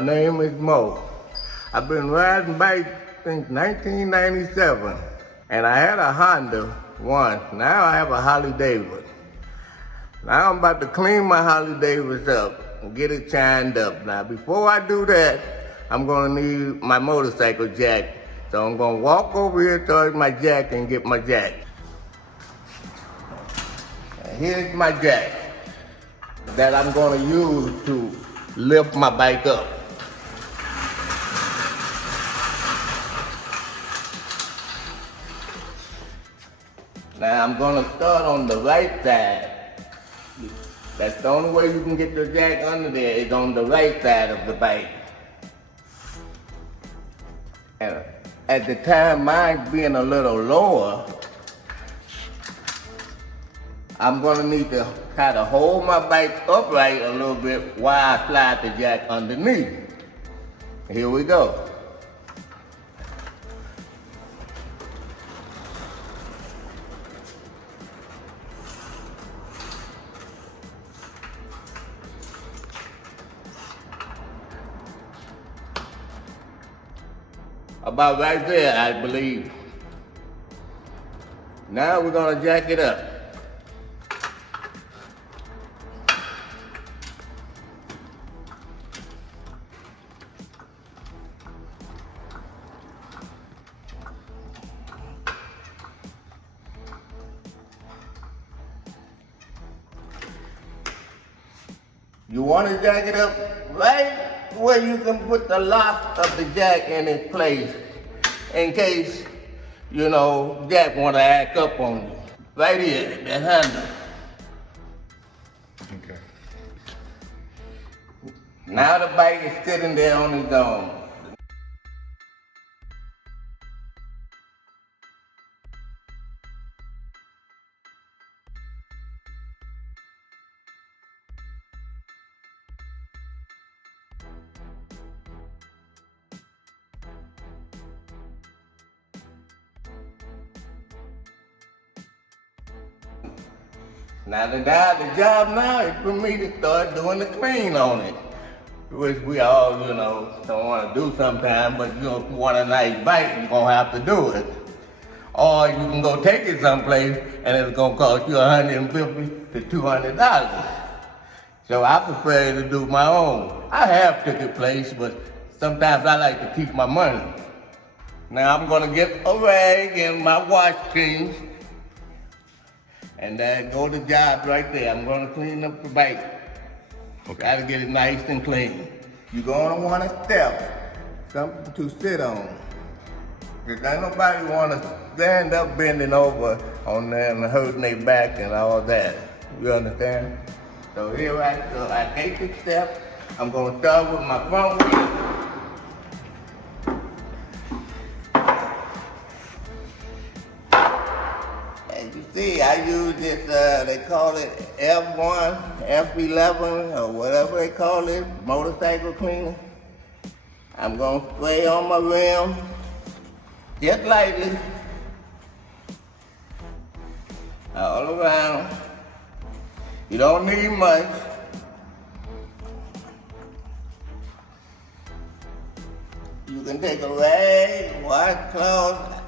My name is Mo. I've been riding bikes since 1997, and I had a Honda once. Now I have a Harley Davidson. Now I'm about to clean my Harley Davidson up and get it shined up. Now before I do that, I'm gonna need my motorcycle jack. So I'm gonna walk over here towards my jack and get my jack. And here's my jack that I'm gonna use to lift my bike up. Now I'm gonna start on the right side. That's the only way you can get your jack under there is on the right side of the bike. And at the time, mine being a little lower, I'm gonna need to kind of hold my bike upright a little bit while I slide the jack underneath. Here we go. About right there, I believe. Now we're gonna jack it up. You want to jack it up right where you can put the lock of the jack in its place in case, jack want to act up on you. Right here, the handle. Okay. Now the bike is sitting there on its own. Now the job now is for me to start doing the clean on it, which we all, don't want to do sometimes, but if you want a nice bike, you're going to have to do it. Or you can go take it someplace and it's going to cost you $150 to $200. So I prefer to do my own. I have took it place, but sometimes I like to keep my money. Now I'm going to get a rag and my wash cream. And go to the job right there. I'm gonna clean up the bike. Okay. Gotta get it nice and clean. You're gonna want a step, something to sit on. Because ain't nobody wanna stand up bending over on there and hurting their back and all that. You understand? So here I go. I take the step. I'm gonna start with my front wheel. See, I use this, they call it F1, F11, or whatever they call it, motorcycle cleaner. I'm gonna spray on my rim, just lightly, all around. You don't need much. You can take a rag, washcloth.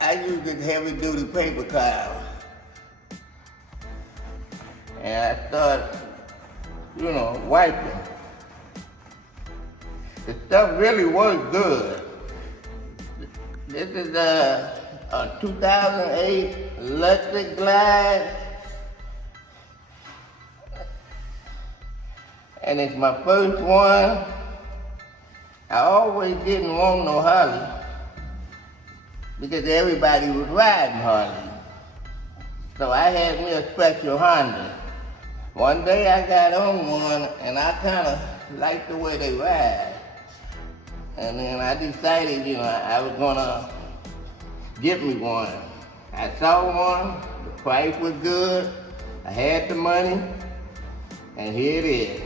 I use this heavy duty paper towel. And I start, wiping. The stuff really works good. This is a 2008 electric glide. And it's my first one. I always didn't want no Harley because everybody was riding Harley. So I had me a special Honda. One day I got on one and I kind of liked the way they ride. And then I decided, I was gonna get me one. I saw one, the price was good, I had the money, and here it is.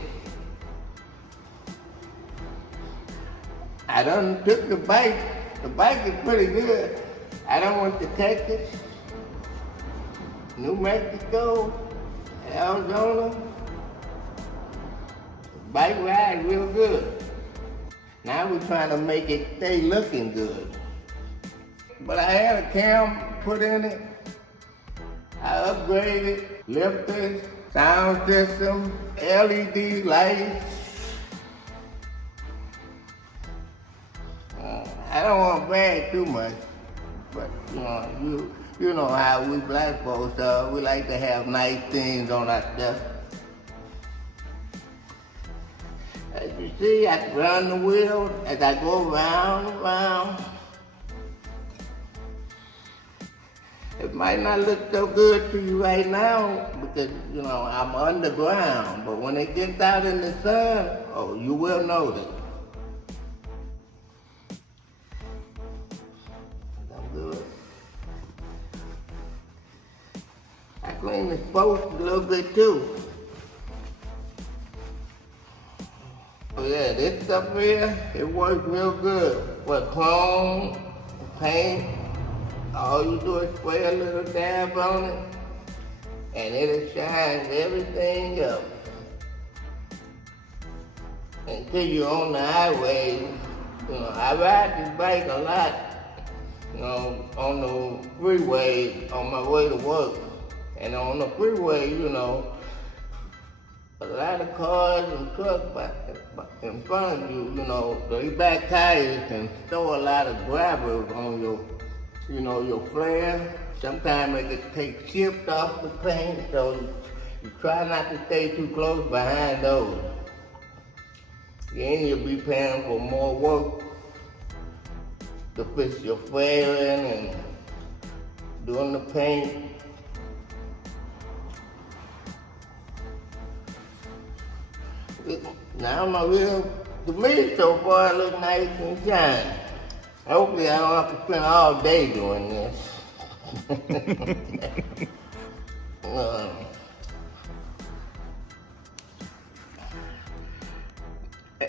I done took the bike is pretty good. I done went to Texas, New Mexico, Arizona. Bike ride real good. Now we're trying to make it stay looking good. But I had a cam put in it. I upgraded lifters, sound system, LED lights. I don't want to brag too much, but you know how we black folks are. We like to have nice things on our stuff. As you see, I run the wheel as I go round and round. It might not look so good to you right now because, I'm underground. But when it gets out in the sun, oh, you will notice. I'm good. I clean the spokes a little bit too. Oh yeah, this stuff here, it works real good. For chrome, paint, all you do is spray a little dab on it, and it'll shine everything up. Until you're on the highway, I ride this bike a lot, on the freeway on my way to work. And on the freeway, a lot of cars and trucks in front of you, the back tires can throw a lot of gravel on your flare. Sometimes it can take chips off the paint, so you try not to stay too close behind those. Then you'll be paying for more work to fix your flaring and doing the paint. Now my wheel, to me so far, it looks nice and shiny. Hopefully I don't have to spend all day doing this.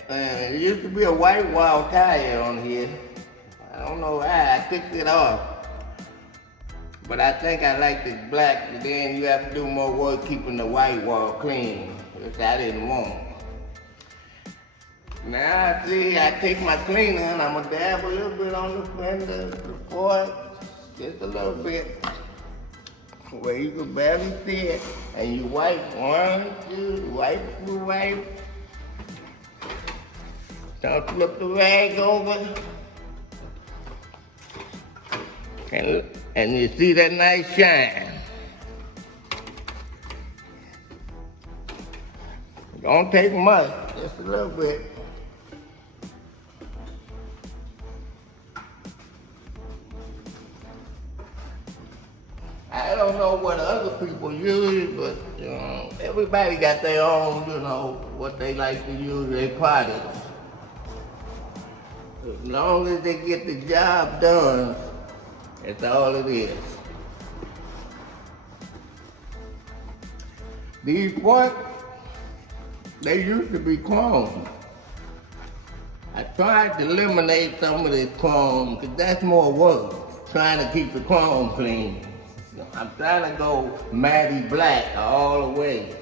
It used to be a white wall tire on here. I don't know why, I took it off. But I think I like this black, and then you have to do more work keeping the white wall clean, which I didn't want. Now, see, I take my cleaner and I'm gonna dab a little bit on the fender, the fork, just a little bit, where you can barely see it, and you wipe wipe. Don't flip the rag over, and you see that nice shine. Don't take much, just a little bit. I don't know what other people use, but everybody got their own, what they like to use their products. As long as they get the job done, that's all it is. These forks, they used to be chrome. I tried to eliminate some of this chrome because that's more work, trying to keep the chrome clean. I'm trying to go matty black all the way.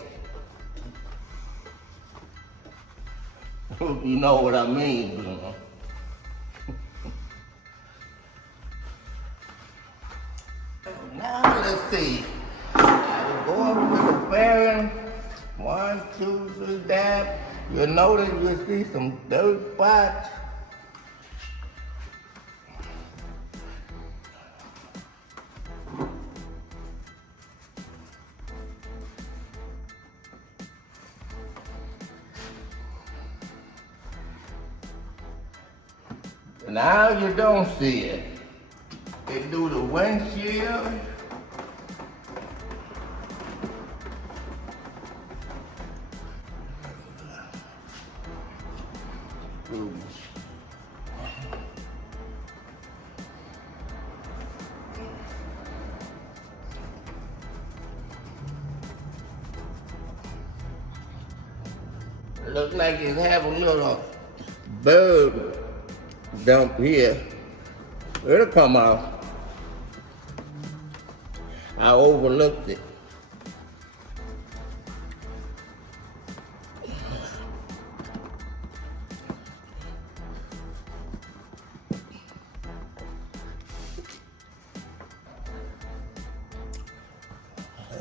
You know what I mean, Now let's see. I will go up with the fairing. 1, 2, 3 dab. You'll notice you'll see some dirt spots. Now you don't see it. They do the windshield. It looks like it have a little bulb dump here. It'll come off. I overlooked it.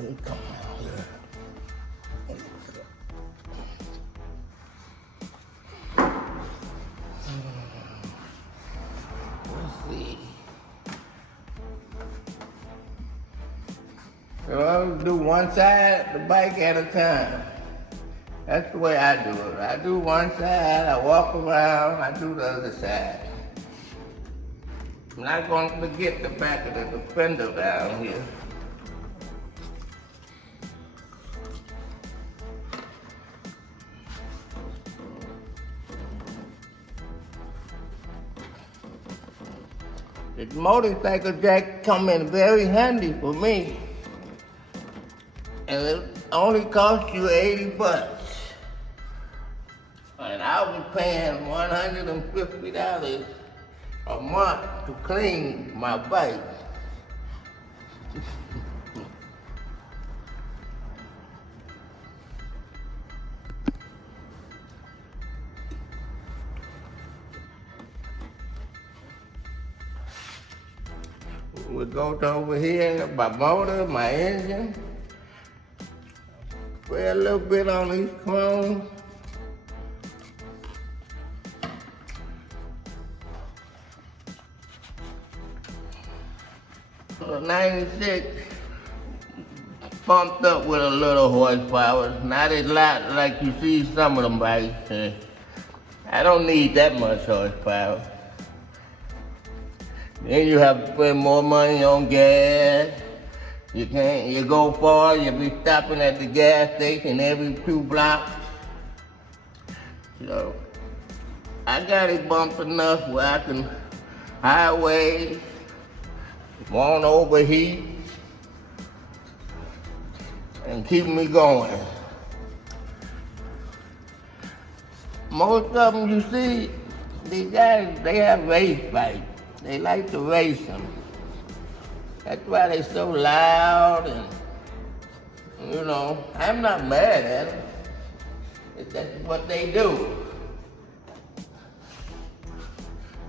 He come out here. Let's see. So I'll do one side of the bike at a time. That's the way I do it. I do one side, I walk around, I do the other side. I'm not going to forget the back of the fender down here. The motorcycle jack come in very handy for me. And it only costs you $80. And I'll be paying $150 a month to clean my bike. We go to over here, my motor, my engine. Spray a little bit on these chromes. The 96 pumped up with a little horsepower. Not a lot like you see some of them bikes. I don't need that much horsepower. Then you have to spend more money on gas. You go far, you'll be stopping at the gas station every 2 blocks. So, I got it bumped enough where I can highway, won't overheat, and keep me going. Most of them you see, these guys, they have race bikes. They like to race them. That's why they're so loud and, you know, I'm not mad at them. That's what they do.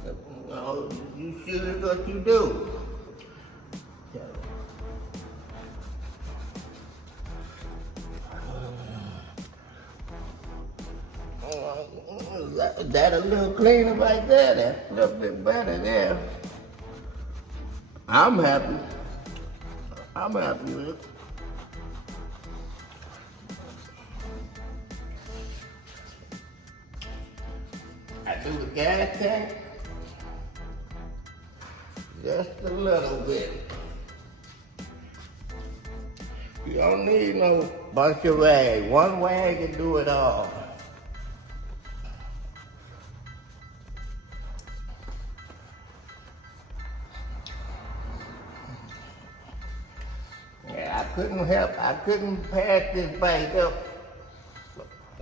You know, you shoot what you do. That a little cleaner right there. That's a little bit better there. I'm happy. I'm happy with it. I do the gas tank just a little bit. You don't need no bunch of rags. One rag can do it all. I couldn't pass this bike up.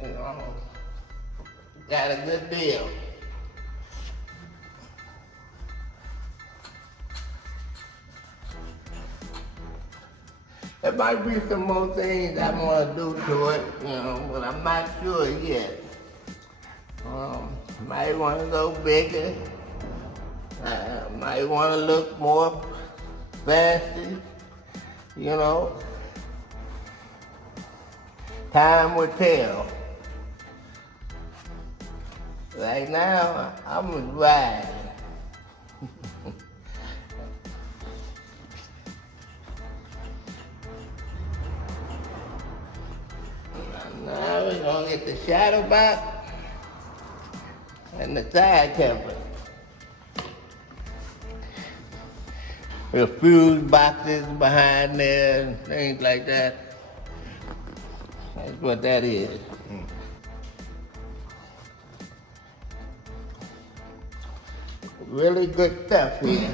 You know, got a good deal. There might be some more things I want to do to it, you know, but I'm not sure yet. Might want to go bigger. Might want to look more fancy, you know. Time will tell. Right now, I'm riding. Now we're gonna get the shadow box and the side cover. The fuse boxes behind there and things like that. That's what that is. Really good stuff here.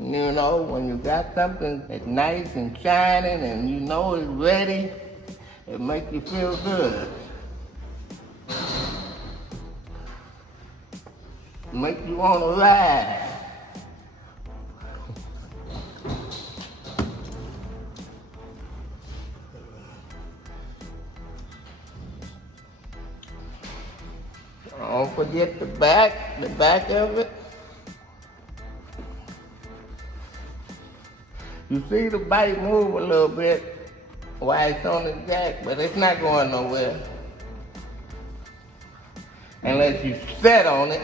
You know, when you got something that's nice and shining and you know it's ready, it makes you feel good. It makes you want to ride. Don't forget the back of it. You see the bike move a little bit while it's on the jack, but it's not going nowhere. Unless you set on it,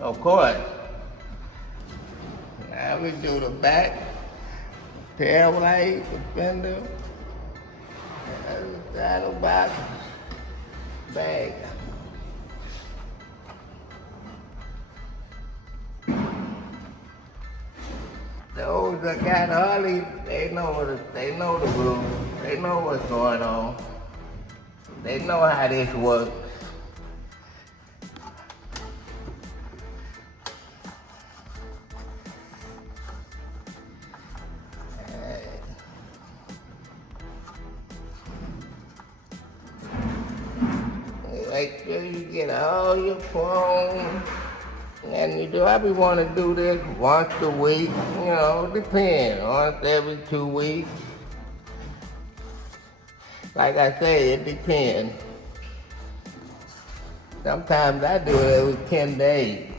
of course. Now we do the back, tail light, the fender, saddlebox, bag. Those that got Harley, they know the rules. They know what's going on. They know how this works. Make sure you get all your phones. And you probably want to do this once a week, depends, once every 2 weeks. Like I say, it depends. Sometimes I do it every 10 days.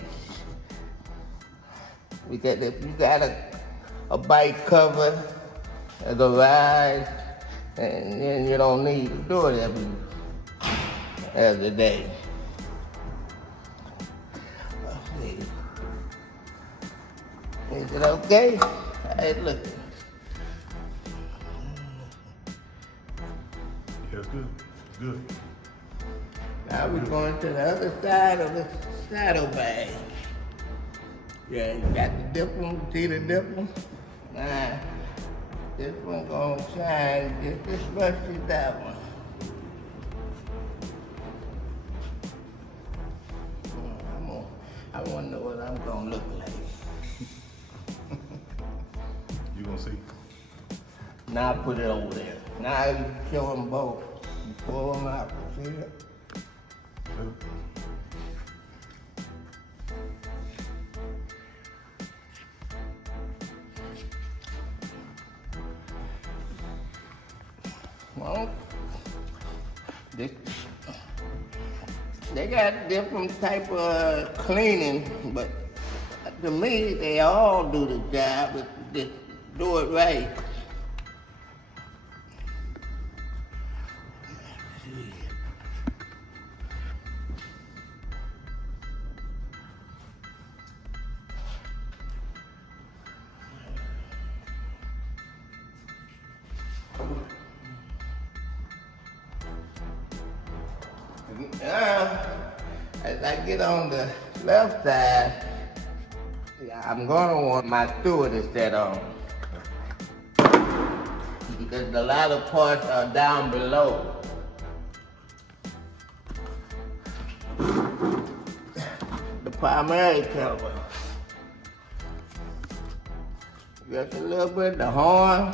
Because if you got a bike cover, a garage, and then you don't need to do it every day. Is it okay? Hey, look. Yeah, it's good. It's good. Now we're going to the other side of the saddlebag. Yeah, you got the dipper. See the dipper? Nah, this one gonna shine just as much as that one. I want to know what I'm gonna look like. You gonna see? Now I put it over there. Now you show them both. You pull them out. See it? Good. Well, they got different type of cleaning, but to me, they all do the job, but just do it right. Now, as I get on the left side, I'm gonna want my stewardess set on. Because a lot of parts are down below. The primary cover. Just a little bit, the horn.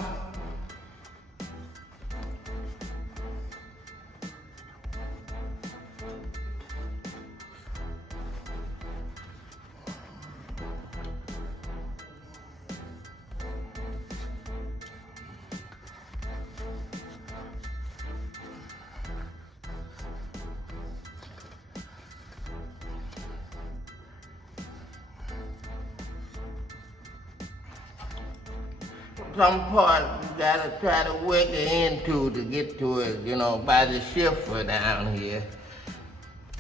Some parts you gotta try to work it into to get to it, by the shifter down here.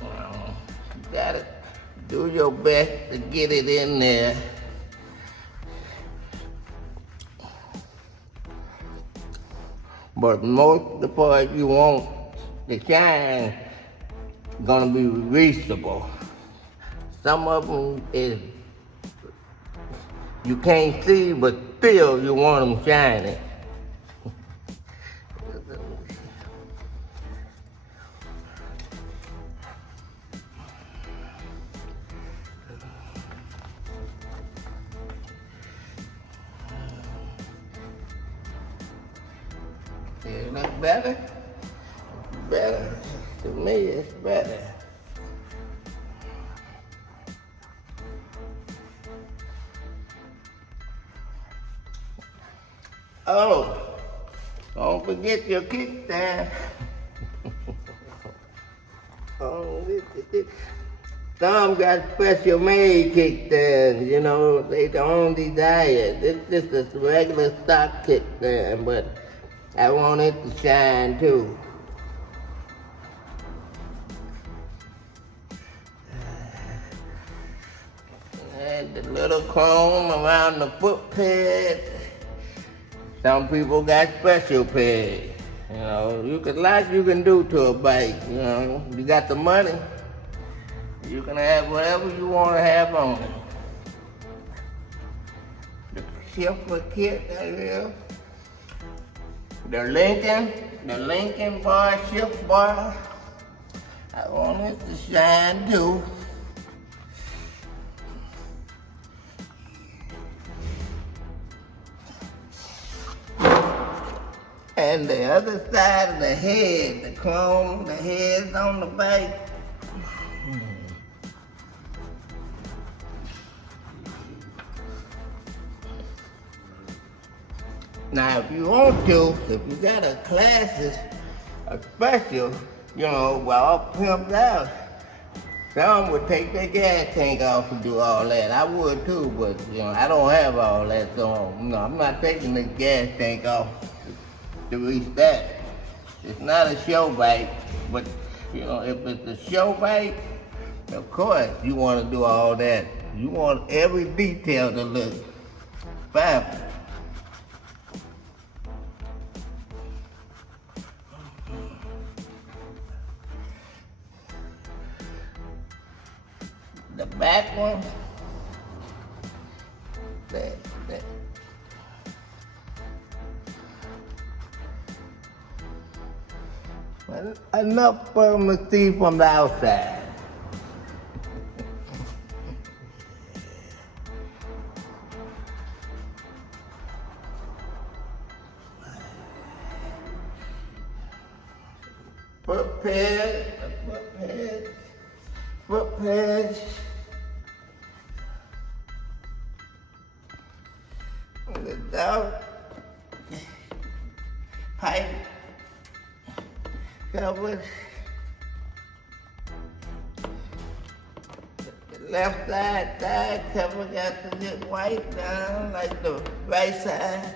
You gotta do your best to get it in there. But most of the parts you want to shine gonna be reachable. Some of them is you can't see, but still you want them shining. It look better? Better. To me, it's better. Oh, don't forget your kickstand. Some got special made kickstands, you know, they the only diet. This is regular stock kickstand, but I want it to shine too. And the little chrome around the foot pad. Some people got special pads. You know, lot you can do to a bike, you know. You got the money, you can have whatever you want to have on it. The shifter kit right here. The Lincoln bar, shift bar. I want it to shine too. And the other side of the head, the chrome, the head's on the bike. Now, if you want to, if you got a classic, a special, you know, all pimped out, some would take their gas tank off and do all that. I would too, but, you know, I don't have all that, so, you know, I'm not taking the gas tank off to reach that. It's not a show bike, but, you know, if it's a show bike, of course, you want to do all that. You want every detail to look fabulous. The back one, that. Enough for them to see from the outside. Foot pads. The dog pipe cover. The left side cover got to get white down like the right side.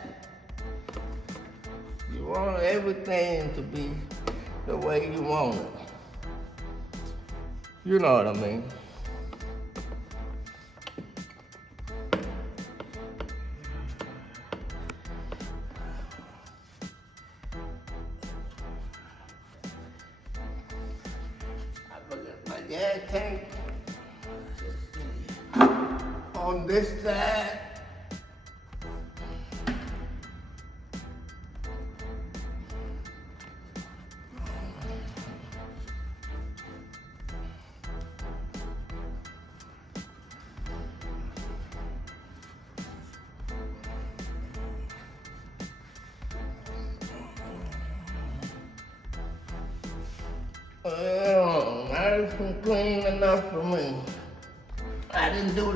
You want everything to be the way you want it. You know what I mean. I look at my gas tank on this side. Nice and clean enough for me. I didn't do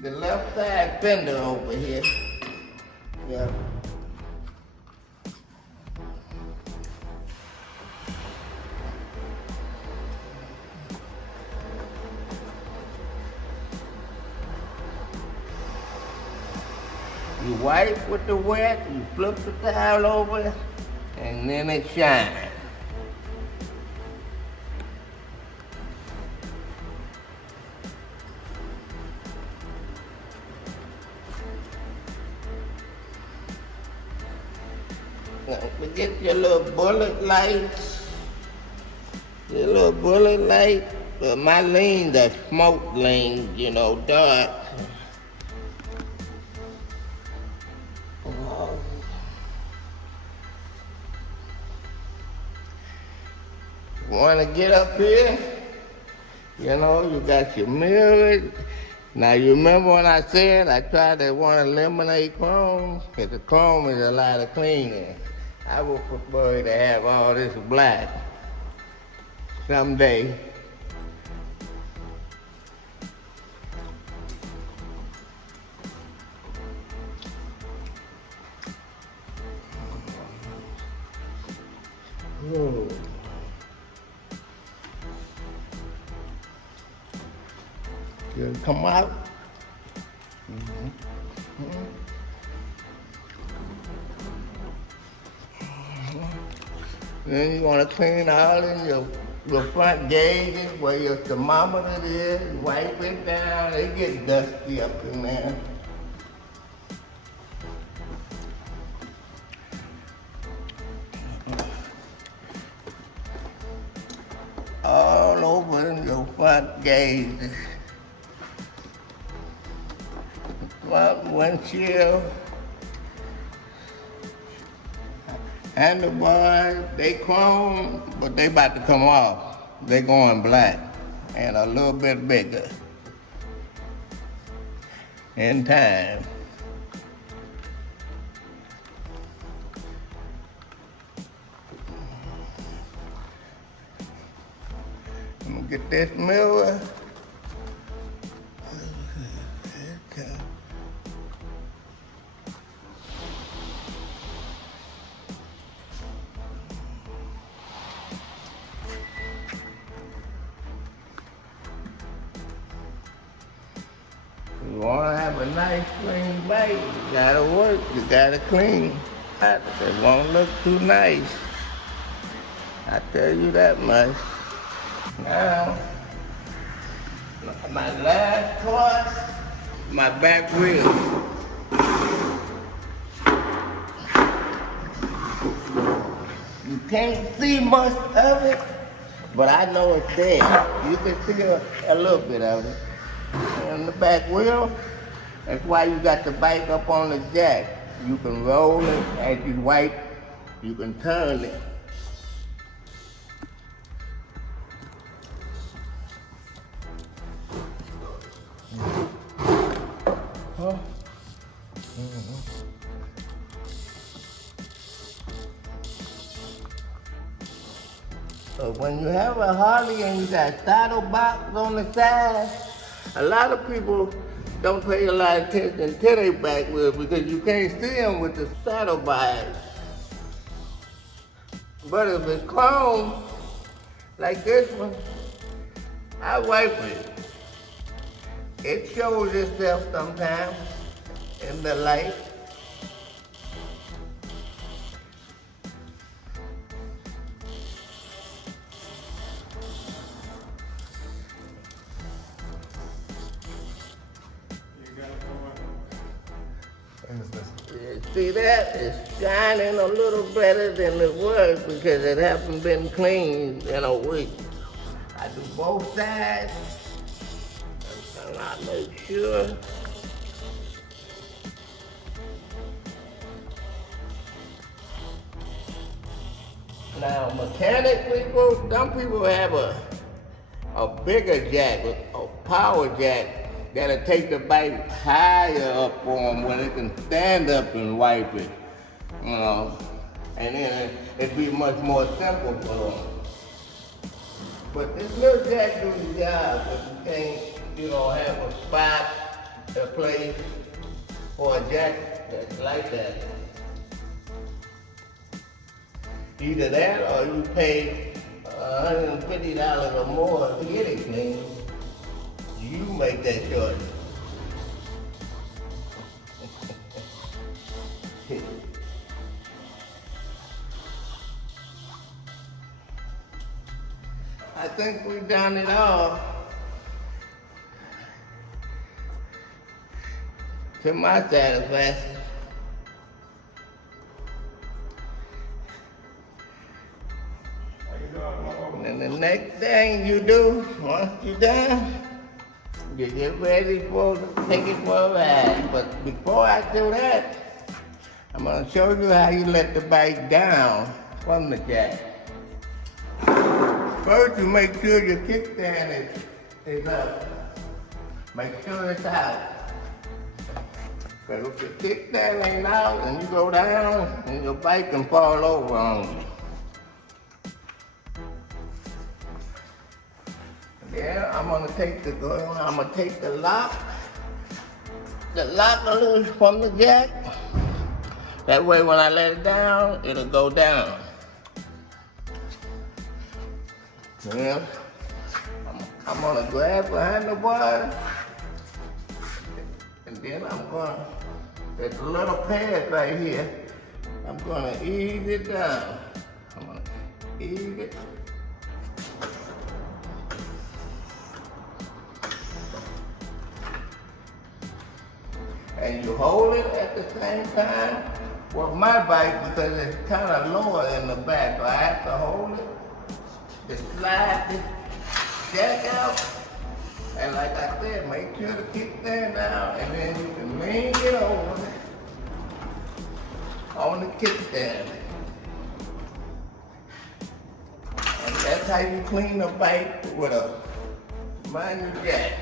the left side fender over here. Yeah. You wipe with the wet, you flip the towel over, and then it shines. Now, get your little bullet lights. Your little bullet light. My lane, the smoke lane, you know, dark. Want to get up here? You know, you got your mirrors. Now, you remember when I said I tried to want to eliminate chrome? Because the chrome is a lot of cleaning. I would prefer to have all this black someday. Ooh. Just come out. Then you want to clean all in your front gauges where your thermometer is, wipe it down. It gets dusty up in there. All over your front gauges. Front windshield. Handlebars, they chrome, but they about to come off. They going black and a little bit bigger in time. I'm gonna get this mirror. Okay. You wanna have a nice clean bike, you gotta work, you gotta clean. It won't look too nice. I tell you that much. Now, my last course, my back wheel. You can't see much of it, but I know it's there. You can see a little bit of it. And the back wheel, that's why you got the bike up on the jack. You can roll it as you wipe, you can turn it. Huh? So when you have a Harley and you got saddle box on the side, a lot of people don't pay a lot of attention to their back wheel because you can't see them with the saddle box. But if it's chrome, like this one, I wipe it. It shows itself sometimes in the light. See that? It's shining a little better than it was because it hasn't been cleaned in a week. I do both sides and I make sure. Now mechanic people, some people have a bigger jack, a power jack, that'll take the bike higher up for them where they can stand up and wipe it, you know, and then it'd be much more simple for them. But this little jack do the job, but you don't have a spot, a place for a jack that's like that. Either that or you pay $150 or more to get it clean. You make that choice. I think we've done it all. To my satisfaction. And the next thing you do, once you're done, you get ready to take it for a ride. But before I do that, I'm gonna show you how you let the bike down from the jack. First, you make sure your kickstand is up. Make sure it's out. But if your kickstand ain't out and you go down, then your bike can fall over on you. Yeah, I'm gonna take the lock loose from the jack. That way when I let it down, it'll go down. Yeah, I'm gonna grab the handlebar And then I'm gonna, there's a little pad right here. I'm gonna ease it down. I'm gonna ease it. And you hold it at the same time with my bike because it's kind of lower in the back. So I have to hold it, just slide the jack out. And like I said, make sure the kickstand down and then you can lean it over on the kickstand. And that's how you clean a bike with a manual jack.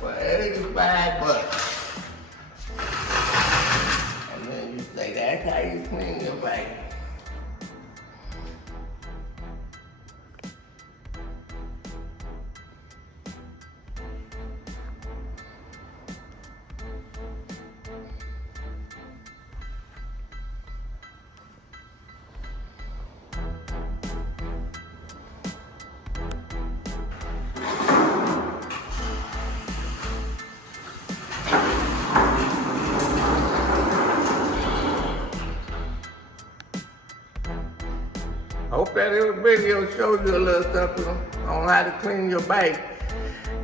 For $85. And then you say, that's how you clean your bike. I hope that little video showed you a little something on how to clean your bike.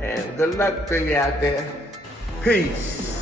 And good luck to you out there. Peace.